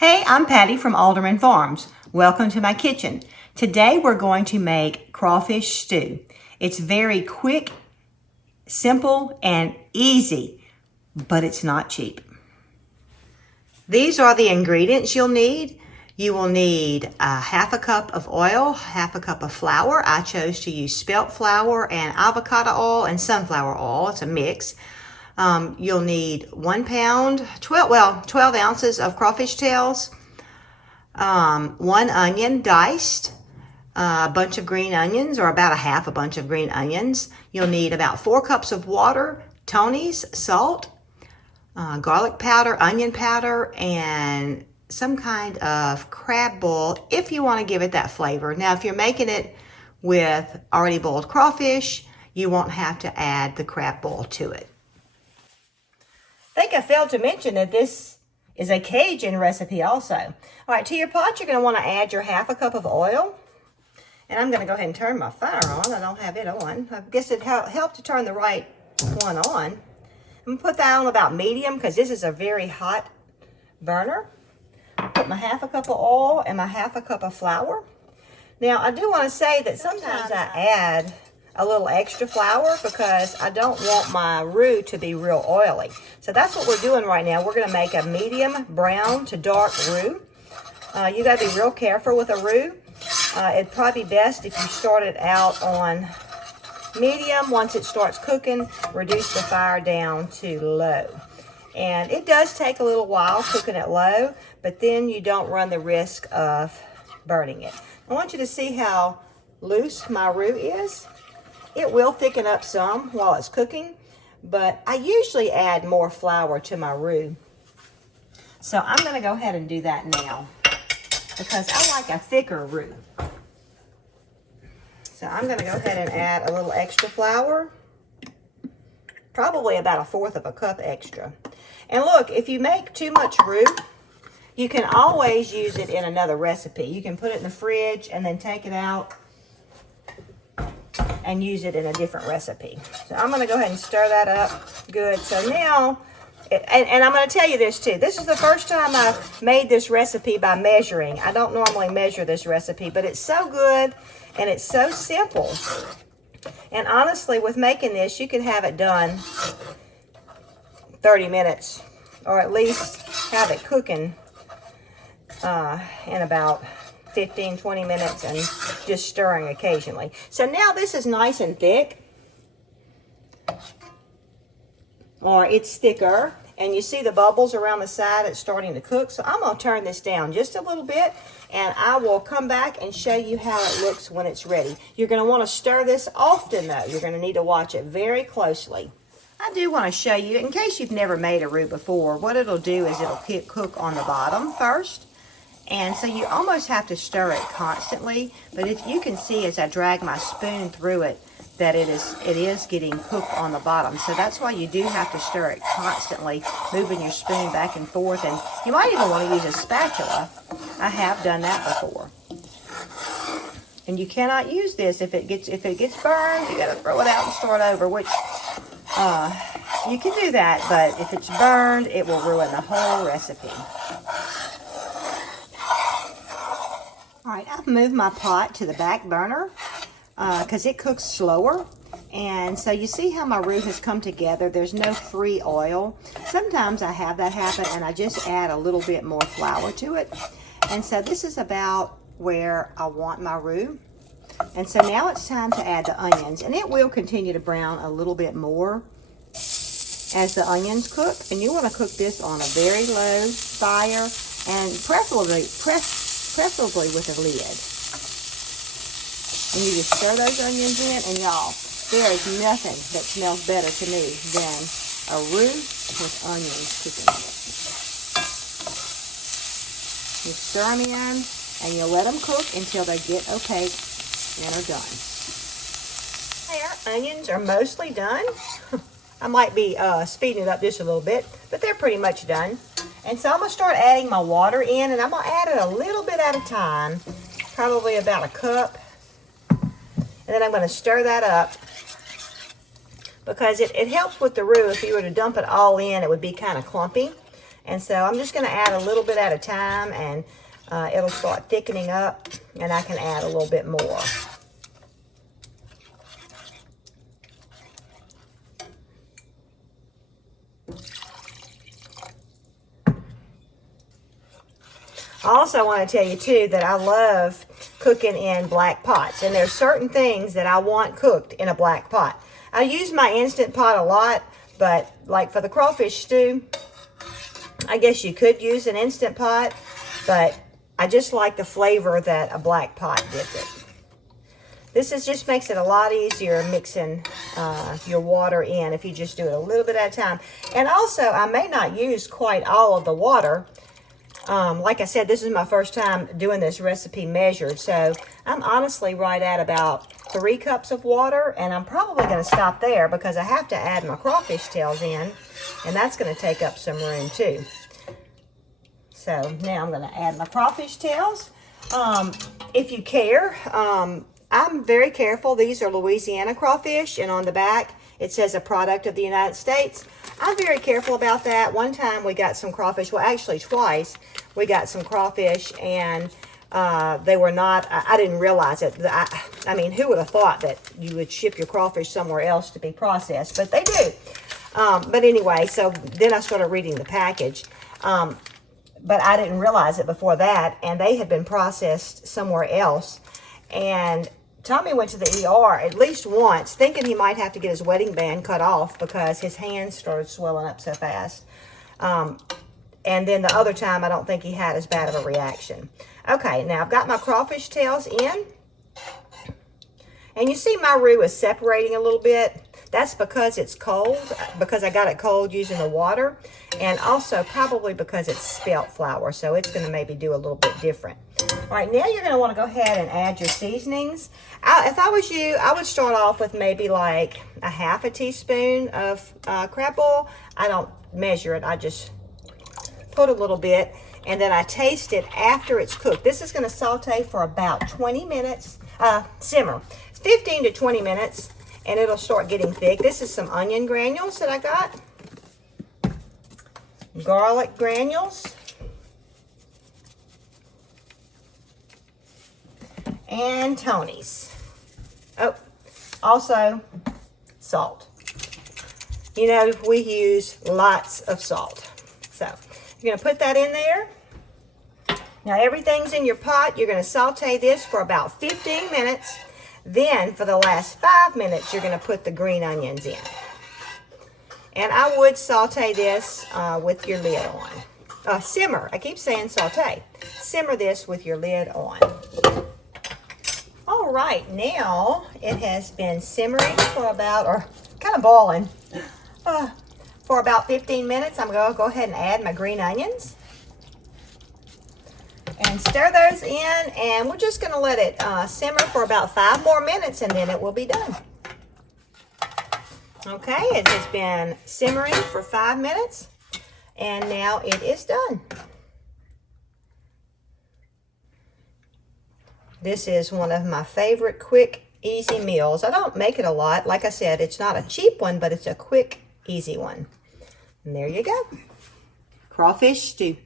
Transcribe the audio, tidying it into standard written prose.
Hey, I'm Patty from Alderman Farms. Welcome to my kitchen. Today we're going to make crawfish stew. It's very quick, simple, and easy, but it's not cheap. These are the ingredients you'll need. You will need half a cup of oil, half a cup of flour. I chose to use spelt flour and avocado oil and sunflower oil. It's a mix. You'll need 1 pound, 12 ounces of crawfish tails, 1 onion diced, a bunch of green onions, or about a half a bunch of green onions. You'll need about 4 cups of water, Tony's salt, garlic powder, onion powder, and some kind of crab boil if you want to give it that flavor. Now, if you're making it with already boiled crawfish, you won't have to add the crab boil to it. I think I failed to mention that this is a Cajun recipe also. All right, to your pot, you're going to want to add your half a cup of oil. And I'm going to go ahead and turn my fire on. I don't have it on. I guess it'd help to turn the right one on. I'm going to put that on about medium because this is a very hot burner. Put my half a cup of oil and my half a cup of flour. Now, I do want to say that sometimes I add a little extra flour because I don't want my roux to be real oily. So that's what we're doing right now. We're going to make a medium brown to dark roux. You got to be real careful with a roux. It'd probably be best if you start it out on medium. Once it starts cooking, reduce the fire down to low. And it does take a little while cooking it low, but then you don't run the risk of burning it. I want you to see how loose my roux is. It will thicken up some while it's cooking, but I usually add more flour to my roux. So I'm going to go ahead and do that now because I like a thicker roux. So I'm going to go ahead and add a little extra flour, probably about 1/4 of a cup extra. And look, if you make too much roux, you can always use it in another recipe. You can put it in the fridge and then take it out and use it in a different recipe. So I'm going to go ahead and stir that up good. So now, and I'm going to tell you this too. This is the first time I've made this recipe by measuring. I don't normally measure this recipe, but it's so good and it's so simple. And honestly, with making this, you can have it done 30 minutes or at least have it cooking in about 15-20 minutes and just stirring occasionally. So now this is nice and thick, or it's thicker, and you see the bubbles around the side. It's starting to cook. So I'm going to turn this down just a little bit, and I will come back and show you how it looks when it's ready. You're going to want to stir this often though. You're going to need to watch it very closely. I do want to show you, in case you've never made a roux before, what it'll do is it'll cook on the bottom first. And so you almost have to stir it constantly, but if you can see as I drag my spoon through it that it is getting cooked on the bottom. So that's why you do have to stir it constantly, moving your spoon back and forth. And you might even want to use a spatula. I have done that before. And you cannot use this if it gets burned. You got to throw it out and start over, which you can do that, but if it's burned, it will ruin the whole recipe. All right, I've moved my pot to the back burner because it cooks slower. And so you see how my roux has come together. There's no free oil. Sometimes I have that happen and I just add a little bit more flour to it. And so this is about where I want my roux. And so now it's time to add the onions. And it will continue to brown a little bit more as the onions cook. And you want to cook this on a very low fire and preferably with a lid. And you just stir those onions in, and y'all, there is nothing that smells better to me than a roux with onions cooking in it. You stir them in, and you let them cook until they get opaque and are done. Our onions are mostly done. I might be speeding it up just a little bit, but they're pretty much done. And so I'm going to start adding my water in, and I'm going to add it a little bit at a time, probably about a cup. And then I'm going to stir that up because it helps with the roux. If you were to dump it all in, it would be kind of clumpy. And so I'm just going to add a little bit at a time, and it'll start thickening up, and I can add a little bit more. I also want to tell you too that I love cooking in black pots, and there's certain things that I want cooked in a black pot. I use my Instant Pot a lot, but like for the crawfish stew, I guess you could use an Instant Pot, but I just like the flavor that a black pot gives it. This just makes it a lot easier mixing your water in if you just do it a little bit at a time. And also, I may not use quite all of the water. Like I said, this is my first time doing this recipe measured, so I'm honestly right at about 3 cups of water, and I'm probably going to stop there because I have to add my crawfish tails in, and that's going to take up some room too. So now I'm going to add my crawfish tails. If you care, I'm very careful. These are Louisiana crawfish, and on the back it says a product of the United States. I'm very careful about that. One time we got some crawfish, well actually twice, we got some crawfish, and they were not, I didn't realize it. I mean, who would have thought that you would ship your crawfish somewhere else to be processed, but they do. But anyway, so then I started reading the package. But I didn't realize it before that, and they had been processed somewhere else. And Tommy went to the ER at least once, thinking he might have to get his wedding band cut off because his hands started swelling up so fast. And then the other time, I don't think he had as bad of a reaction. Okay, now I've got my crawfish tails in. And you see my roux is separating a little bit. That's because it's cold, because I got it cold using the water, and also probably because it's spelt flour, so it's going to maybe do a little bit different. All right, now you're going to want to go ahead and add your seasonings. If I was you, I would start off with maybe like a ½ teaspoon of crab oil. I don't measure it, I just put a little bit, and then I taste it after it's cooked. This is going to saute for about 20 minutes, simmer, 15 to 20 minutes. And it'll start getting thick. This is some onion granules that I got. Garlic granules. And Tony's. Oh, also salt. You know, we use lots of salt. So you're going to put that in there. Now everything's in your pot. You're going to saute this for about 15 minutes. Then, for the last 5 minutes, you're going to put the green onions in. And I would saute this with your lid on. Simmer. I keep saying saute. Simmer this with your lid on. All right, now it has been simmering for about, or kind of boiling, for about 15 minutes. I'm going to go ahead and add my green onions. And stir those in, and we're just going to let it simmer for about 5 more minutes, and then it will be done. Okay, it has been simmering for 5 minutes, and now it is done. This is one of my favorite quick, easy meals. I don't make it a lot. Like I said, it's not a cheap one, but it's a quick, easy one. And there you go. Crawfish stew.